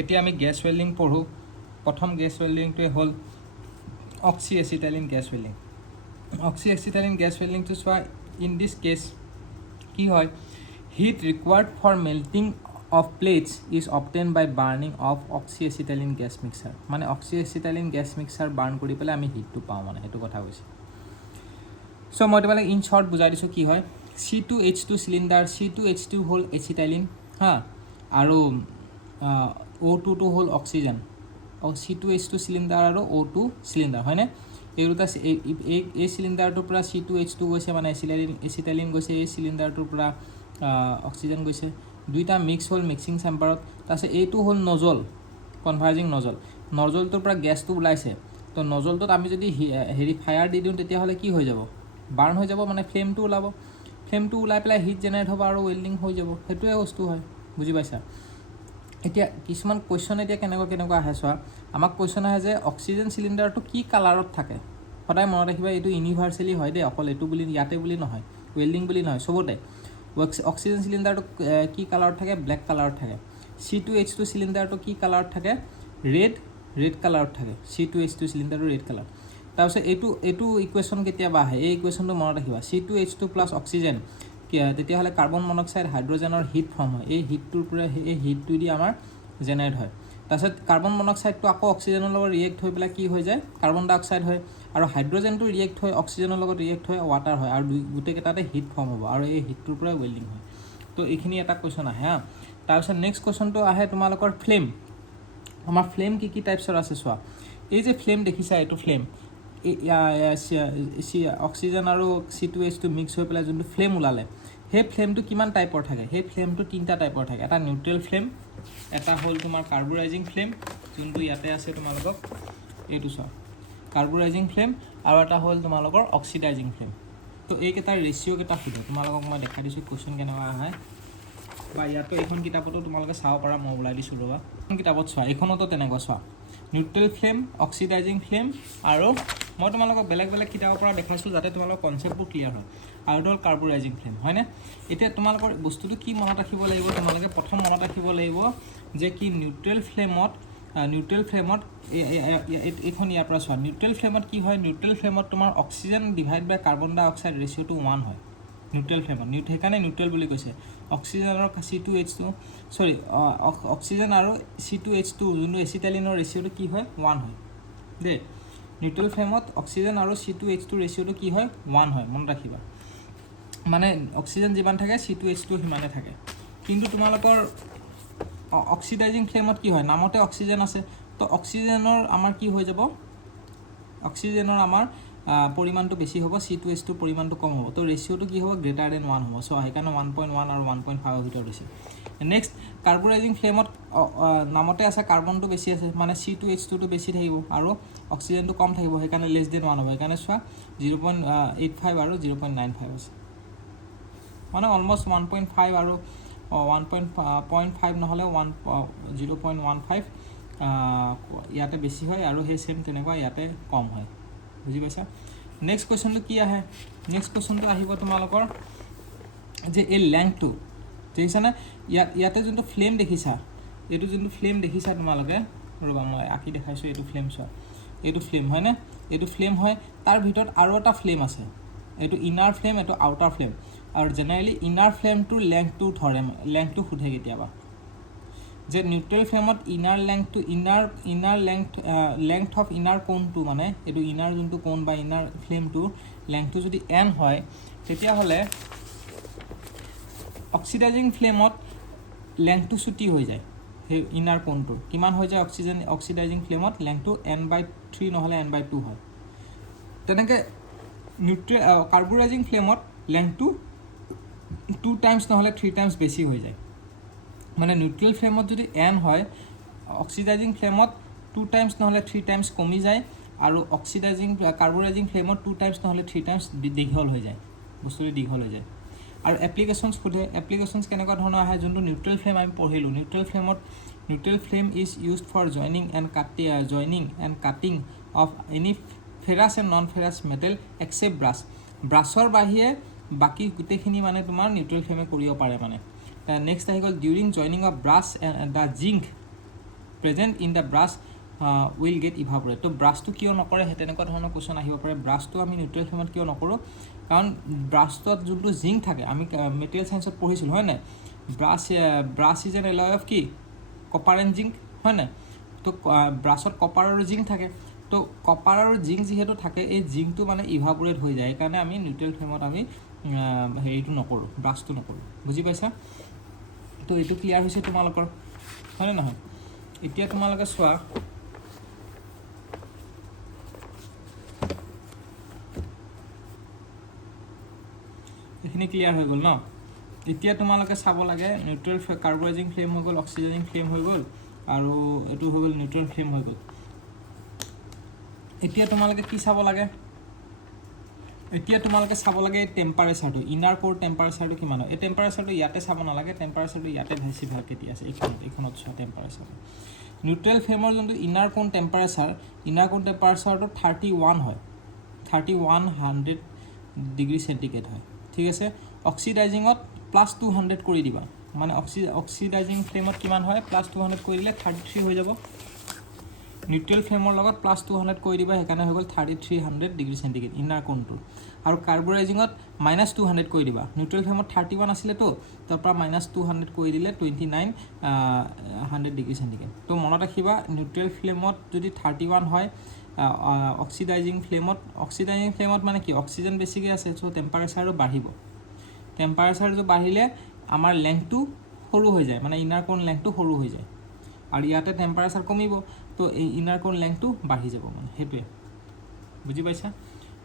এতিয়া আমি gas welding পঢ়ো প্ৰথম গেছ ওয়েল্ডিংটোৱে হ'ল oxy acetylene gas welding oxy acetylene gas ওয়েল্ডিংটো চোৱা ইন দিছ কেছ কি হয় heat required for melting of plates is obtained by burning of oxyacetylene gas mixture মানে oxyacetylene gas mixture burn কৰি পেলাই আমি হিটটো পাওঁ মানে সেইটো কথা কৈছে সো মই তোমাক ইন শর্ট বুজাই দিছো কি হয় C2H2 সিলিন্ডার C2H2 হল এচিটাইলিন হ্যাঁ আৰু O2 টো হল অক্সিজেন C2H2 সিলিন্ডাৰ আৰু O2 সিলিন্ডাৰ হয় না এই দুটা এই সিলিন্ডাৰটোৰ পৰা C2H2 গৈছে মানে এচিটাইলিন গৈছে এই সিলিন্ডাৰটোৰ পৰা অক্সিজেন গৈছে দুইটা মিক্স হল মিক্সিং চেম্বাৰত তাছে এইটো হল নজল কনভাৰ্জিং নজলটোৰ পৰা গ্যাসটো ওলাইছে তো নজলটোত আমি যদি হেৰি ফায়াৰ দি দিওঁ তেতিয়া হলে কি হৈ যাব বাৰ্ন হৈ যাব মানে ফ্লেমটো ওলাব ফ্লেমটো ওলাই পেলাই হিট জেনাৰেট হ'ব আৰু ওয়েল্ডিং হৈ যাব হেতুৱে বস্তু হয় বুজি পাইছা এতিয়া কিছুমান কোৱেশ্চন এতিয়া কেনেকুৱা আহে চোৱা আমাক কোৱেশ্চন আহে যে অক্সিজেন সিলিন্ডাৰটো কি কালাৰত থাকে সদায় মনত ৰাখিবা এইটো ইউনিভাৰ্সালি হয় দে অকল এটো বুলি ইয়াতে বুলি নহয় ওয়েল্ডিং বুলি নহয় সবতে অক্সিজেন সিলিন্ডাৰটো কি কালাৰত থাকে ব্ল্যাক কালাৰত থাকে C2H2 সিলিন্ডাৰটো কি কালাৰত থাকে ৰেড কালাৰত থাকে C2H2 সিলিন্ডাৰটো ৰেড কালাৰ তাৰপিছত এইটো ইকুৱেশ্যন কেতিয়াবা আহে এই ইকুৱেশ্যনটো মনত ৰাখিবা C2H2 প্লাছ অক্সিজেন তেতিয়া হলে কাৰ্বন মনোক্সাইড হাইড্ৰোজেনৰ হিট ফৰ্ম হয় এই হিটটোৰ পৰা এই হিটটো দি আমাৰ জেনাৰেট হয় তাৰপিছত কাৰ্বন মনোক্সাইডটো আকৌ অক্সিজেনৰ লগত ৰিয়েক্ট হৈ পেলাই কি হৈ যায় কাৰ্বন ডাই অক্সাইড হয় আৰু হাইড্ৰোজেনটো ৰিয়েক্ট হৈ অক্সিজেনৰ লগত ৰিয়েক্ট হৈ ওয়াটাৰ হয় আৰু গোটেইকেইটাতে হিট ফৰ্ম হ'ব আৰু এই হিটটোৰ পৰা ওয়েল্ডিং হয় তো এইখিনি এটা কোৱেশ্চন আহে হা তাৰপিছত নেক্সট কোৱেশ্চনটো আহে তোমালোকৰ ফ্লেম আমাৰ ফ্লেম কি টাইপছৰ আছে চোৱা এই যে ফ্লেম দেখিছা এইটো ফ্লেম অক্সিজেন আৰু C2H2 মিক্স হৈ পেলাই যোনটো ফ্লেম ওলালে সেই ফ্লেমটো কিমান টাইপৰ থাকে সেই ফ্লেমটো তিনটা টাইপৰ থাকে এটা নিউট্ৰেল ফ্লেম এটা হ'ল তোমাৰ কাৰ্বোৰাইজিং ফ্লেম যোনটো ইয়াতে আছে তোমালোকৰ এইটো চোৱা কাৰ্বোৰাইজিং ফ্লেম আৰু এটা হ'ল তোমালোকৰ অক্সিডাইজিং ফ্লেম তো এইকেইটাৰ ৰেচিঅ' কেইটা সুধে তোমালোকক মই দেখাই দিছোঁ কোৱেশ্চন কেনেকুৱা আহে বা ইয়াতো এইখন কিতাপতো তোমালোকে চাব পাৰা মই ওলাই দিছোঁ ৰবা এখন কিতাপত চোৱা এইখনতো তেনেকুৱা চোৱা নিউট্ৰেল ফ্লেম অক্সিডাইজিং ফ্লেম আৰু মই তোমালোকক বেলেগ কিতাপৰ পৰা দেখাইছোঁ যাতে তোমালোকৰ কনচেপ্টবোৰ ক্লিয়াৰ হয় আৰু হ'ল কাৰ্বোৰাইজিং ফ্লেম হয়নে এতিয়া তোমালোকৰ বস্তুটো কি মনত ৰাখিব লাগিব তোমালোকে প্ৰথম মনত ৰাখিব লাগিব যে কি নিউট্ৰেল ফ্লেমত এইখন ইয়াৰ পৰা চোৱা নিউট্ৰেল ফ্লেমত কি হয় নিউট্ৰেল ফ্লেমত তোমাৰ অক্সিজেন ডিভাইড বাই কাৰ্বন ডাই অক্সাইড ৰেচিঅ'টো 1 হয় নিউট্ৰেল ফ্লেমত সেইকাৰণে নিউট্ৰেল বুলি কৈছে অক্সিজেনৰ C2H2 সৰি অক্সিজেন আৰু C2H2 যোনটো এচিটাইলিনৰ ৰেচিঅ'টো কি হয় 1 হয় দে নিউট্ৰেল ফ্লেমত অক্সিজেন আৰু C2H2 ৰেচিঅ'টো কি হয় 1 হয় মনত ৰাখিবা মানে অক্সিজেন যিমান থাকে C2H2 সিমানে থাকে কিন্তু তোমালোকৰ অক্সিডাইজিং ফ্লেমত কি হয় নামতে অক্সিজেন আছে তো অক্সিজেনৰ আমাৰ কি হৈ যাব অক্সিজেনৰ আমাৰ পৰিমাণটো বেছি হ'ব C2H2 পৰিমাণটো কম হ'ব তো ৰেচিঅ'টো কি হ'ব গ্ৰেটাৰ দেন 1 হ'ব সো সেইকাৰণে 1.1 আৰু 1.5 ভিতৰত বেছি নেক্সট কাৰ্বোৰাইজিং ফ্লেমত নামতে আছে কাৰ্বনটো বেছি আছে মানে C2H2 টো বেছি থাকিব আৰু অক্সিজেনটো কম থাকিব সেইকাৰণে লেছ দেন 1 হ'ব সেইকাৰণে চোৱা 0.85 আৰু 0.95 আছে মানে অলমোষ্ট 1.5 আৰু 1.5 নহলে 0.15 ইয়াতে বেছি হয় আৰু সেই সেম তেনেকুৱা ইয়াতে কম হয় বুজি পাইছা নেক্সট কোৱেশ্চনটো কি আহে নেক্সট কোৱেশ্চনটো আহিব তোমালোকৰ যে এই লেংথটো দেখিছানে ইয়াতে যোনটো ফ্লেম দেখিছা এইটো যোনটো ফ্লেম দেখিছা তোমালোকে ৰবা মই আকি দেখাইছোঁ এইটো ফ্লেম চোৱা এইটো ফ্লেম হয় না এইটো ফ্লেম হয় তাৰ ভিতৰত আৰু এটা ফ্লেম আছে এইটো ইনাৰ ফ্লেম এইটো আউটাৰ ফ্লেম আৰু জেনাৰেলি ইনাৰ ফ্লেমটো লেংথটো সুধে কেতিয়াবা যে নিউট্ৰেল ফ্লেমত ইনাৰ লেংথ অফ ইনাৰ কোনটো মানে এইটো ইনাৰ যোনটো কোন বা ইনাৰ ফ্লেমটো লেংথটো যদি n হয় তেতিয়াহ'লে অক্সিডাইজিং ফ্লেমত লেংথটো ছুটি হৈ যায় সেই ইনাৰ কোনটো কিমান হৈ যায় অক্সিডাইজিং ফ্লেমত লেংথটো n/3 নহলে n/2 হয় তেনেকৈ কাৰ্বোৰাইজিং ফ্লেমত লেংথটো 2 টাইমছ নহলে 3 টাইমছ বেছি হৈ যায় মানে নিউট্ৰেল ফ্লেমত যদি n হয় অক্সিডাইজিং ফ্লেমত 2 টাইমছ নহলে 3 টাইমছ কমি যায় আৰু কাৰ্বোৰাইজিং ফ্লেমত 2 টাইমছ নহলে 3 টাইমছ দীঘল হৈ যায় বস্তুটো দীঘল হৈ যায় আৰু এপ্লিকেশনছ খুদে এপ্লিকেশনছ কেনেকুৱা ধৰণৰ আহে যোনটো নিউট্ৰেল ফ্লেম আমি পঢ়িলোঁ neutral flame is used for joining and cutting of any ferrous and non ferrous metal except ব্ৰাছৰ বাহিৰে বাকি গোটেইখিনি মানে তোমাৰ নিউট্ৰেল ফ্লেমে কৰিব পাৰে মানে নেক্সট আহি গ'ল during joining of brush the zinc present in the brush will get evaporate. তো ব্ৰাছটো কিয় নকৰে সেই তেনেকুৱা ধৰণৰ কোৱেশ্যন আহিব পাৰে ব্ৰাছটো আমি নিউট্ৰেল ফ্লেমত কিয় নকৰোঁ কাৰণ ব্ৰাছটোত যোনটো জিংক থাকে আমি মেটেৰিয়েল চায়েন্সত পঢ়িছিলোঁ হয় নাই brush is an alloy of কি কপাৰ এণ্ড জিংক হয় নাই তো ব্ৰাছত কপাৰ আৰু জিংক থাকে তো কপাৰ আৰু জিংক যিহেতু থাকে এই জিংকটো মানে ইভাপৰেট হৈ যায় সেইকাৰণে আমি নিউট্ৰেল ফ্লেমত আমি হেৰিটো নকৰোঁ ব্ৰাছটো নকৰোঁ বুজি পাইছা তো এইটো ক্লিয়াৰ হৈছে তোমালোকৰ হয়নে নহয় এতিয়া তোমালোকে চোৱা এইখিনি ক্লিয়াৰ হৈ গ'ল ন এতিয়া তোমালোকে চাব লাগে নিউট্ৰেল কাৰ্বনাইজিং ফ্লেম হৈ গ'ল অক্সিজেনিং ফ্লেম হৈ গ'ল আৰু এইটো হৈ গ'ল নিউট্ৰেল ফ্লেম হৈ গ'ল এতিয়া তোমালোকে কি চাব লাগে এতিয়া তোমালোকে চাব লাগে এই টেম্পাৰেচাৰটো ইনাৰ কোৰ টেম্পাৰেচাৰটো কিমান হয় এই টেম্পাৰেচাৰটো ইয়াতে চাব নালাগে টেম্পাৰেচাৰটো ইয়াতে বেছি ভাল কেতিয়া আছে এইখনত চোৱা টেম্পাৰেচাৰ নিউট্ৰেল ফ্লেমৰ যোনটো ইনাৰ কোন টেম্পাৰেচাৰটো 31 হয় 3100 ডিগ্ৰী চেণ্টিগ্ৰেড হয় ঠিক আছে অক্সিডাইজিঙত +200 কৰি দিবা মানে অক্সিডাইজিং ফ্লেমত কিমান হয় +200 কৰি দিলে 33 হৈ যাব নিউট্ৰেল ফ্লেমৰ লগত +200 কৰি দিবা সেইকাৰণে হৈ গ'ল 3300 ডিগ্ৰী চেণ্টিগ্ৰেড ইনাৰ কোনটো আৰু কাৰ্বনাইজিঙত -200 কৰি দিবা নিউট্ৰেল ফ্লেমত 31 আছিলে তো তাৰ পৰা -200 কৰি দিলে 2900 ডিগ্ৰী চেণ্টিগ্ৰেড তো মনত ৰাখিবা নিউট্ৰেল ফ্লেমত যদি 31 হয় অক্সিডাইজিং ফ্লেমত মানে কি অক্সিজেন বেছিকৈ আছে চ' টেম্পাৰেচাৰো বাঢ়িব টেম্পাৰেচাৰটো বাঢ়িলে আমাৰ লেংথটো সৰু হৈ যায় মানে ইনাৰ কোন লেংথটো সৰু হৈ যায় আৰু ইয়াতে টেম্পাৰেচাৰ কমিব তো এই ইনাৰ কোন লেংথটো বাঢ়ি যাব মানে সেইটোৱে বুজি পাইছা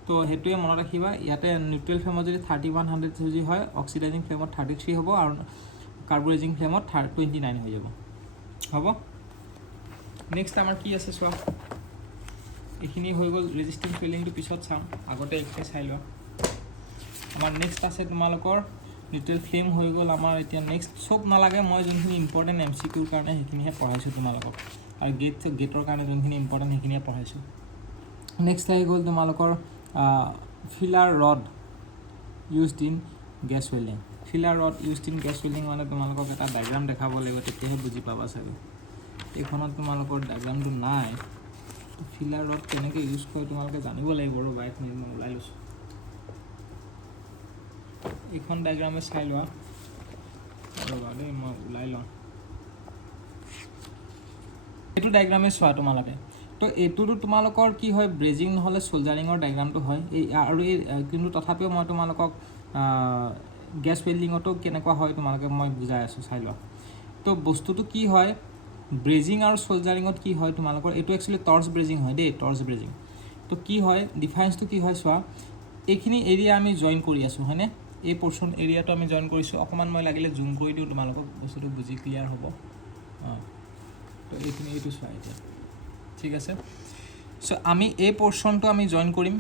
তো সেইটোৱে মনত ৰাখিবা ইয়াতে নিউট্ৰেল ফ্লেমত যদি 3100 যদি হয় অক্সিডাইজিং ফ্লেমত 33 হ'ব আৰু কাৰ্বনাইজিং ফ্লেমত 29 হৈ যাব হ'ব নেক্সট আমাৰ কি আছে চোৱা এইখিনি হৈ গ'ল ৰেজিষ্টেন্স ৱেল্ডিংটো পিছত চাম আগতে এইখিনি চাই লোৱা আমাৰ নেক্সট আছে তোমালোকৰ নিউট্ৰেল ফ্লেম হৈ গ'ল আমাৰ এতিয়া নেক্সট চব নালাগে মই যোনখিনি ইম্পৰ্টেণ্ট MCQৰ কাৰণে সেইখিনিহে পঢ়াইছোঁ তোমালোকক আৰু গেটৰ কাৰণে যোনখিনি ইম্পৰ্টেণ্ট সেইখিনিহে পঢ়াইছোঁ নেক্সট আহি গ'ল তোমালোকৰ filler rod used in gas welding filler rod used in gas welding মানে তোমালোকক এটা ডায়েগ্ৰাম দেখাব লাগিব তেতিয়াহে বুজি পাবা চাগে এইখনত তোমালোকৰ ডায়েগ্ৰামটো নাই ফিলাৰ ৰড কেনেকৈ ইউজ কৰে তোমালোকে জানিব লাগিব আৰু বাইক মই ওলাই লৈছোঁ এইখন ডায়েগ্ৰামে চাই লোৱা আৰু দেই মই ওলাই লওঁ এইটো ডায়েগ্ৰামে চোৱা তোমালোকে তো এইটোতো তোমালোকৰ কি হয় ব্ৰেজিং নহ'লে সোল্ডাৰিঙৰ ডায়েগ্ৰামটো হয় এই আৰু এই কিন্তু তথাপিও মই তোমালোকক গেছ ৱেল্ডিঙতো কেনেকুৱা হয় তোমালোকে মই বুজাই আছোঁ চাই লোৱা তো বস্তুটো কি হয় ব্ৰেজিং আৰু সোল্ডাৰিঙত কি হয় তোমালোকৰ এইটো একচুৱেলি টৰ্চ ব্ৰেজিং হয় দেই টৰ্চ ব্ৰেজিং তো কি হয় ডিফাৰেঞ্চটো কি হয় চোৱা এইখিনি এৰিয়া আমি জইন কৰি আছোঁ হয়নে এই পোৰ্চন এৰিয়াটো আমি জইন কৰিছোঁ অকণমান মই লাগিলে জুম কৰি দিওঁ তোমালোকক বস্তুটো বুজি ক্লিয়াৰ হ'ব তো এইখিনি এইটো চোৱা এতিয়া ঠিক আছে চ' আমি এই পোৰ্চনটো আমি জইন কৰিম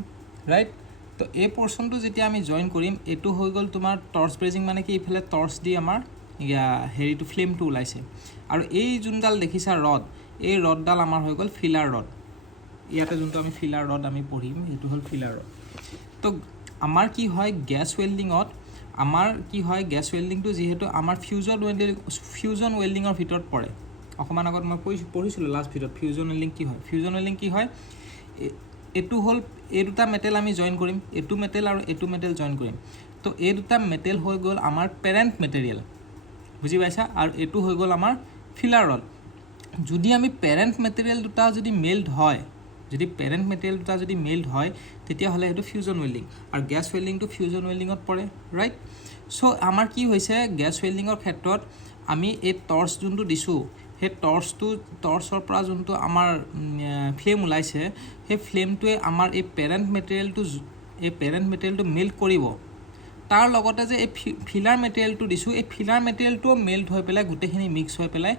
ৰাইট তো এই পোৰ্চনটো যেতিয়া আমি জইন কৰিম এইটো হৈ গ'ল তোমাৰ টৰ্চ ব্ৰেজিং মানে কি এইফালে টৰ্চ দি আমাৰ হেৰিটো ফ্লেমটো ওলাইছে আৰু এই যোনডাল দেখিছা ৰড এই ৰডডাল আমাৰ হৈ গ'ল ফিলাৰ ৰড ইয়াতে যোনটো আমি ফিলাৰ ৰড আমি পঢ়িম সেইটো হ'ল ফিলাৰ ৰড তো আমাৰ কি হয় গেছ ৱেল্ডিঙত আমাৰ কি হয় গেছ ৱেল্ডিংটো যিহেতু আমাৰ ফিউজন ৱেল্ডিঙৰ ভিতৰত পৰে অকণমান আগত মই পঢ়িছিলোঁ লাষ্ট ভিডিঅ'ত ফিউজন ৱেল্ডিং কি হয় এইটো হ'ল এই দুটা মেটেল আমি জইন কৰিম এইটো মেটেল আৰু এইটো মেটেল জইন কৰিম তো এই দুটা মেটেল হৈ গ'ল আমাৰ পেৰেণ্ট মেটেৰিয়েল বুজি পাইছা আৰু এইটো হৈ গ'ল আমাৰ ফিলাৰ ৰড যদি আমি পেৰেণ্ট মেটেৰিয়েল দুটা যদি মেল্ট হয় তেতিয়াহ'লে সেইটো ফিউজন ৱেল্ডিং আৰু গেছ ৱেল্ডিংটো ফিউজন ৱেল্ডিঙত পৰে ৰাইট চ' আমাৰ কি হৈছে গেছ ৱেল্ডিঙৰ ক্ষেত্ৰত আমি এই টৰ্চ যোনটো দিছোঁ সেই টৰ্চৰ পৰা যোনটো আমাৰ ফ্লেম ওলাইছে সেই ফ্লেমটোৱে আমাৰ এই পেৰেণ্ট মেটেৰিয়েলটো মেল্ট কৰিব তাৰ লগতে যে এই ফিলাৰ মেটেৰিয়েলটো দিছোঁ এই ফিলাৰ মেটেৰিয়েলটোও মেল্ট হৈ পেলাই গোটেইখিনি মিক্স হৈ পেলাই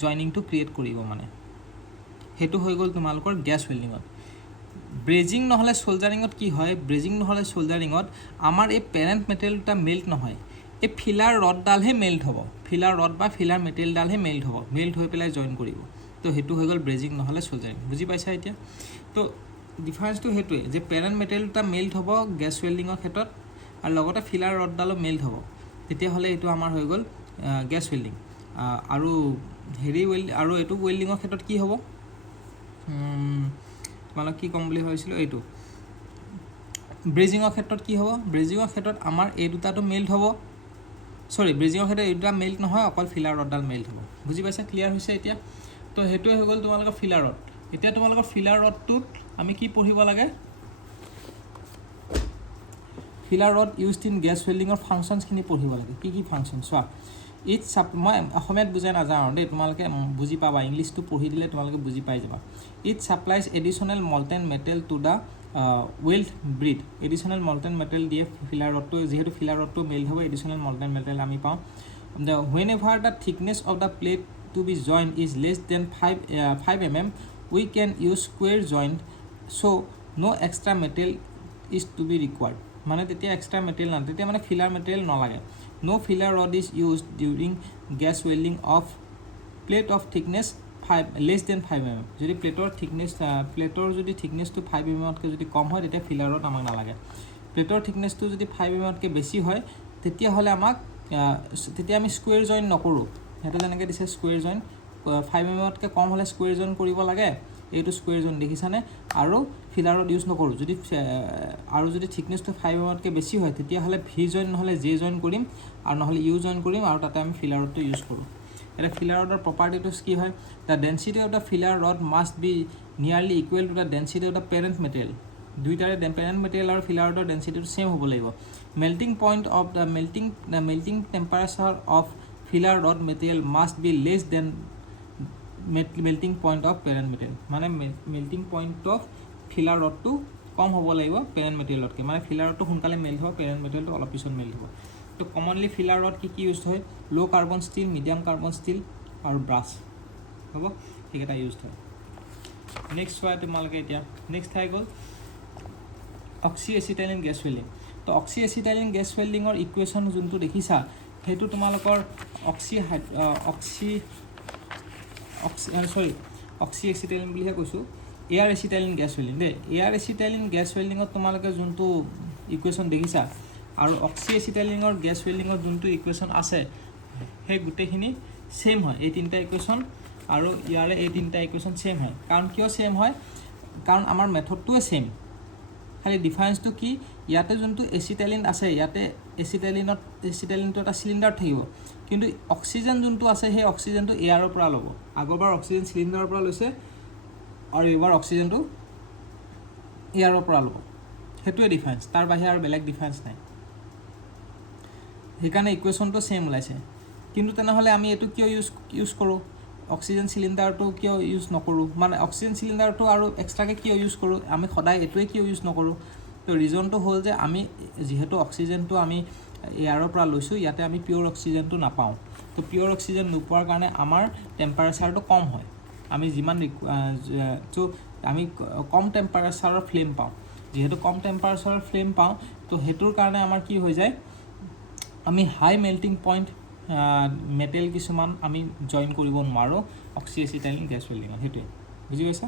জইনিংটো ক্ৰিয়েট কৰিব মানে সেইটো হৈ গ'ল তোমালোকৰ গেছ ৱেল্ডিঙত ব্ৰেজিং নহ'লে সোল্ডাৰিঙত কি হয় আমাৰ এই পেৰেণ্ট মেটেৰিয়েল দুটা মেল্ট নহয় এই ফিলাৰ ৰডডালহে মেল্ট হ'ব ফিলাৰ ৰড বা ফিলাৰ মেটেৰিয়েলডালহে মেল্ট হৈ পেলাই জইন কৰিব তো সেইটো হৈ গ'ল ব্ৰেজিং নহ'লে সোল্ডাৰিং বুজি পাইছা এতিয়া তো ডিফাৰেঞ্চটো সেইটোৱে যে পেৰেণ্ট মেটেৰিয়েল দুটা মেল্ট হ'ব গেছ ৱেল্ডিঙৰ ক্ষেত্ৰত আৰু লগতে ফিলাৰ ৰডডালো মেল্ট হ'ব তেতিয়াহ'লে এইটো আমাৰ হৈ গ'ল গেছ ৱেল্ডিং আৰু হেৰি ৱেল্ড আৰু এইটো ৱেল্ডিঙৰ ক্ষেত্ৰত কি হ'ব তোমালোক কি ক'ম বুলি ভাবিছিলোঁ এইটো ব্ৰেজিঙৰ ক্ষেত্ৰত কি হ'ব ব্ৰেজিঙৰ ক্ষেত্ৰত আমাৰ এই দুটাটো মেল্ট হ'ব সৰি ব্ৰেজিঙৰ ক্ষেত্ৰত এই দুটা মেল্ট নহয় অকল ফিলাৰ ৰডডাল মেল্ট হ'ব বুজি পাইছা ক্লিয়াৰ হৈছে এতিয়া তো সেইটোৱে হৈ গ'ল তোমালোকৰ ফিলাৰ ৰড এতিয়া তোমালোকৰ ফিলাৰ ৰডটোত আমি কি পঢ়িব লাগে filler rod used in gas ৱেল্ডিঙৰ ফাংচনছখিনি পঢ়িব লাগে কি ফাংচন চোৱা ইটছ মই অসমীয়াত বুজাই নাযাওঁ দেই তোমালোকে বুজি পাবা ইংলিছটো পঢ়ি দিলে তোমালোকে বুজি পাই যাবা it supplies additional molten metal to the weld bead additional molten metal দিয়ে ফিলাৰ ৰডটো যিহেতু ফিলাৰ ৰডটো মেল্ট হ'ব এডিশ্যনেল মল্টেন মেটেল আমি পাওঁ whenever the thickness of the plate to be joint is less than 5 mm we can use square joint so' no' extra metal is to be required মানে তেতিয়া extra material নাই তেতিয়া মানে filler material নালাগে no filler rod is use during gas welding of plate of thickness 5 less than 5 mm যদি প্লেটৰ যদি থিকনেছটো 5 mmতকৈ যদি কম হয় তেতিয়া ফিলাৰ ৰড আমাক নালাগে প্লেটৰ থিকনেছটো যদি 5 mmতকৈ বেছি হয় তেতিয়াহ'লে আমাক তেতিয়া আমি স্কুৱেৰ জইণ্ট নকৰোঁ সেইটো যেনেকৈ দিছে স্কুৱেৰ জইণ্ট 5 mmতকৈ কম হ'লে স্কুৱেৰ জইণ্ট কৰিব লাগে এইটো স্কুৱেৰ জইণ্ট দেখিছানে আৰু ফিলাৰ ৰড ইউজ নকৰোঁ যদি থিকনেছটো 5 mmতকৈ বেছি হয় তেতিয়াহ'লে ভি জইণ্ট নহ'লে জে জইণ্ট কৰিম আৰু নহ'লে ইউ জইণ্ট কৰিম আৰু তাতে আমি ফিলাৰ ৰডটো ইউজ কৰোঁ এটা ফিলাৰ ৰডৰ প্ৰপাৰ্টিটো কি হয় the density of the filler rod must be nearly equal to the density of the parent material দুইটাৰে পেৰেণ্ট মেটেৰিয়েল আৰু ফিলাৰ ৰডৰ ডেনচিটিটো ছেম হ'ব লাগিব melting point of the melting temperature of filler rod material must be less than melting point of parent material মানে melting point of filler ৰডটো কম হ'ব লাগিব পেৰেণ্ট মেটেৰিয়েলতকৈ মানে ফিলাৰ ৰডটো সোনকালে মেল্ট হ'ব পেৰেণ্ট মেটেৰিয়েলটো অলপ পিছত মেল্ট হ'ব তো কমনলি ফিলাৰ ৰড কি ইউজ হয় low' carbon steel medium carbon steel আৰু ব্ৰাছ হ'ব সেইকেইটা ইউজ হয় নেক্সট চোৱা তোমালোকে এতিয়া নেক্সট থাই গ'ল অক্সি এচিটাইলিন গেছ ৱেল্ডিং তো অক্সি এচিটাইলিন গেছ ৱেল্ডিঙৰ ইকুৱেশ্যন যোনটো দেখিছা সেইটো তোমালোকৰ অক্সি এচিটাইলিন বুলিহে কৈছোঁ এয়াৰ এচিটাইলিন গেছ ৱেল্ডিং দেই এয়াৰ এচিটাইলিন গেছ ৱেল্ডিঙত তোমালোকে যোনটো ইকুৱেশ্যন দেখিছা আৰু অক্সি এচিটাইলিনৰ গেছ ৱেল্ডিঙত যোনটো ইকুৱেশ্যন আছে সেই গোটেইখিনি ছেইম হয় এই তিনিটা ইকুৱেশ্যন আৰু ইয়াৰে এই তিনিটা ইকুৱেশ্যন ছেইম হয় কাৰণ কিয় ছেইম হয় কাৰণ আমাৰ মেথডটোৱে ছেইম খালি ডিফাৰেঞ্চটো কি ইয়াতে যোনটো এচিটাইলিন আছে ইয়াতে এচিটাইলিনটো এটা চিলিণ্ডাৰ থাকিব কিন্তু অক্সিজেন যোনটো আছে সেই অক্সিজেনটো এয়াৰৰ পৰা ল'ব আগৰবাৰ অক্সিজেন চিলিণ্ডাৰৰ পৰা লৈছে আৰু এইবাৰ অক্সিজেনটো এয়াৰৰ পৰা ল'ব সেইটোৱে ডিফাৰেঞ্চ তাৰ বাহিৰে আৰু বেলেগ ডিফাৰেঞ্চ নাই সেইকাৰণে ইকুৱেশ্যনটো ছেইম ওলাইছে কিন্তু তেনেহ'লে আমি এইটো কিয় ইউজ কৰোঁ অক্সিজেন চিলিণ্ডাৰটো কিয় ইউজ নকৰোঁ মানে অক্সিজেন চিলিণ্ডাৰটো আৰু এক্সট্ৰাকৈ কিয় ইউজ কৰোঁ আমি সদায় এইটোৱে কিয় ইউজ নকৰোঁ তো ৰিজনটো হ'ল যে আমি যিহেতু অক্সিজেনটো আমি এয়াৰৰ পৰা লৈছোঁ ইয়াতে আমি পিয়'ৰ অক্সিজেনটো নাপাওঁ তো পিয়'ৰ অক্সিজেন নোপোৱাৰ কাৰণে আমাৰ টেম্পাৰেচাৰটো কম হয় আমি যিমান আমি কম টেম্পাৰেচাৰৰ ফ্লেম পাওঁ যিহেতু কম টেম্পাৰেচাৰৰ ফ্লেম পাওঁ তো সেইটোৰ কাৰণে আমাৰ কি হৈ যায় আমি হাই মেল্টিং পইণ্ট মেটেল কিছুমান আমি জইন কৰিব নোৱাৰোঁ অক্সি এচিটাইলিন গেছ ৱেল্ডিঙত সেইটোৱে বুজি পাইছা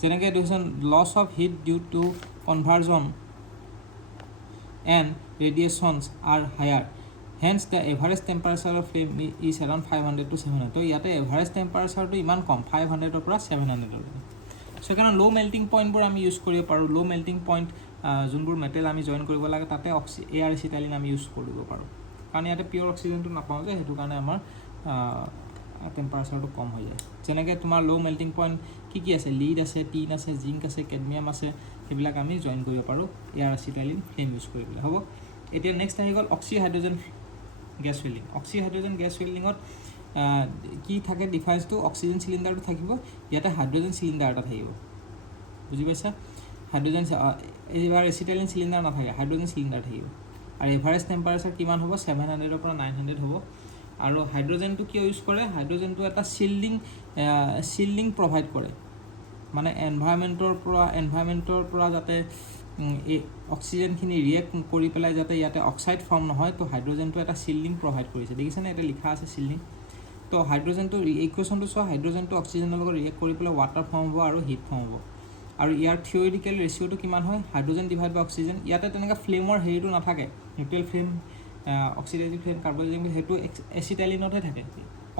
যেনেকৈ এইটো হৈছে loss of heat due to conversion and radiations are higher hence the average temperature of flame is around 500 to 700 তো ইয়াতে এভাৰেজ টেম্পাৰেচাৰটো ইমান কম 500ৰ পৰা 700 চ' সেইকাৰণে ল' মেল্টিং পইণ্টবোৰ আমি ইউজ কৰিব পাৰোঁ ল' মেল্টিং পইণ্ট যোনবোৰ মেটেল আমি জইন কৰিব লাগে তাতে এয়াৰ এচিটাইলিন আমি ইউজ কৰিব পাৰোঁ কাৰণ ইয়াতে পিয়'ৰ অক্সিজেনটো নাপাওঁ যে সেইটো কাৰণে আমাৰ টেম্পাৰেচাৰটো কম হৈ যায় যেনেকৈ তোমাৰ ল' মেল্টিং পইণ্ট কি আছে লিড আছে টিন আছে জিংক আছে কেডমিয়াম আছে সেইবিলাক আমি জইন কৰিব পাৰোঁ এয়াৰ এচিটাইলিন ফ্লেম ইউজ কৰিবলৈ হ'ব এতিয়া নেক্সট আহি গ'ল oxy hydrogen gas welding oxy hydrogen gas ৱেল্ডিঙত কি থাকে ডিফাৰেঞ্চটো অক্সিজেন চিলিণ্ডাৰটো থাকিব ইয়াতে হাইড্ৰজেন চিলিণ্ডাৰ এটা থাকিব বুজি পাইছা হাইড্ৰজেন এইবাৰ এচিটাইলিন চিলিণ্ডাৰ নাথাকে হাইড্ৰজেন চিলিণ্ডাৰ থাকিব আৰু এভাৰেজ টেম্পাৰেচাৰ কিমান হ'ব 700ৰ পৰা 900 হ'ব আৰু হাইড্ৰজেনটো কিয় ইউজ কৰে হাইড্ৰজেনটো এটা চিল্ডিং প্ৰভাইড কৰে মানে এনভাইৰমেণ্টৰ পৰা যাতে এই অক্সিজেনখিনি ৰিয়েক্ট কৰি পেলাই যাতে ইয়াতে অক্সাইড ফৰ্ম নহয় তো হাইড্ৰজেনটো এটা চিল্ডিং প্ৰভাইড কৰিছে দেখিছেনে এটা লিখা আছে চিল্ডিং তো হাইড্ৰজেনটো ইকুৱেশ্যনটো চোৱা হাইড্ৰজেনটো অক্সিজেনৰ লগত ৰিয়েক্ট কৰি পেলাই ৱাটাৰ ফৰ্ম হ'ব আৰু হিট ফৰ্ম হ'ব আৰু ইয়াৰ থিয়ৰিটিকেল ৰেচিঅ'টো কিমান হয় হাইড্ৰজেন ডিভাইড বাই অক্সিজেন ইয়াতে তেনেকৈ ফ্লেমৰ হেৰিটো নাথাকে neutral flame oxidative flame carboxylic সেইটো এচিটাইলিনতহে থাকে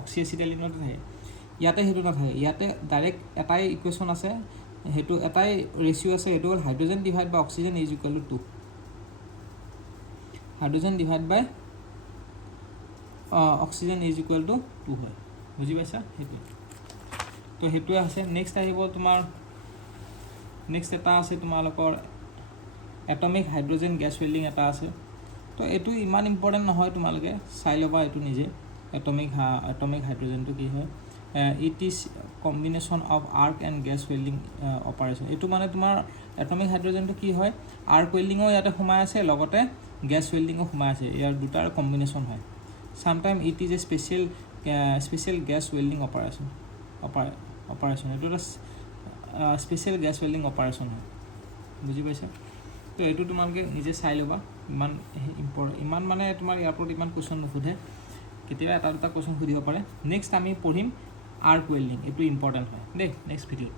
অক্সি এচিটাইলিনতে থাকে ইয়াতে সেইটো নাথাকে ইয়াতে ডাইৰেক্ট এটাই ইকুৱেশ্যন আছে সেইটো এটাই ৰেচিঅ' আছে সেইটো হ'ল hydrogen divide by oxygen is equal to 2 hydrogen divide by oxygen is equal to 2 হয় বুজি পাইছা সেইটোৱে তো সেইটোৱে আছে নেক্সট আহিব তোমাৰ নেক্সট এটা আছে তোমালোকৰ এটমিক হাইড্ৰজেন গেছ ৱেল্ডিং এটা আছে তো এইটো ইমান ইম্পৰ্টেণ্ট নহয় তোমালোকে চাই ল'বা এইটো নিজে এটমিক হাইড্ৰজেনটো কি হয় it is combination of arc and gas welding operation এইটো মানে তোমাৰ এটমিক হাইড্ৰজেনটো কি হয় আৰ্ক ৱেল্ডিঙো ইয়াতে সোমাই আছে লগতে গেছ ৱেল্ডিঙো সোমাই আছে ইয়াৰ দুটাৰ কম্বিনেশ্যন হয় চামটাইম it is a special gas welding operation এইটো এটা স্পেচিয়েল গেছ ৱেল্ডিং অপাৰেশ্যন হয় বুজি পাইছা তো এইটো তোমালোকে নিজে চাই ল'বা ইমান মানে তোমাৰ ইয়াৰ ওপৰত ইমান কুৱেশ্যন নুসুধে কেতিয়াবা এটা দুটা কুৱেশ্যন সুধিব পাৰে নেক্সট আমি পঢ়িম আৰ্ক ৱেল্ডিং এইটো ইম্পৰ্টেণ্ট হয় দেই নেক্সট ভিডিঅ'ত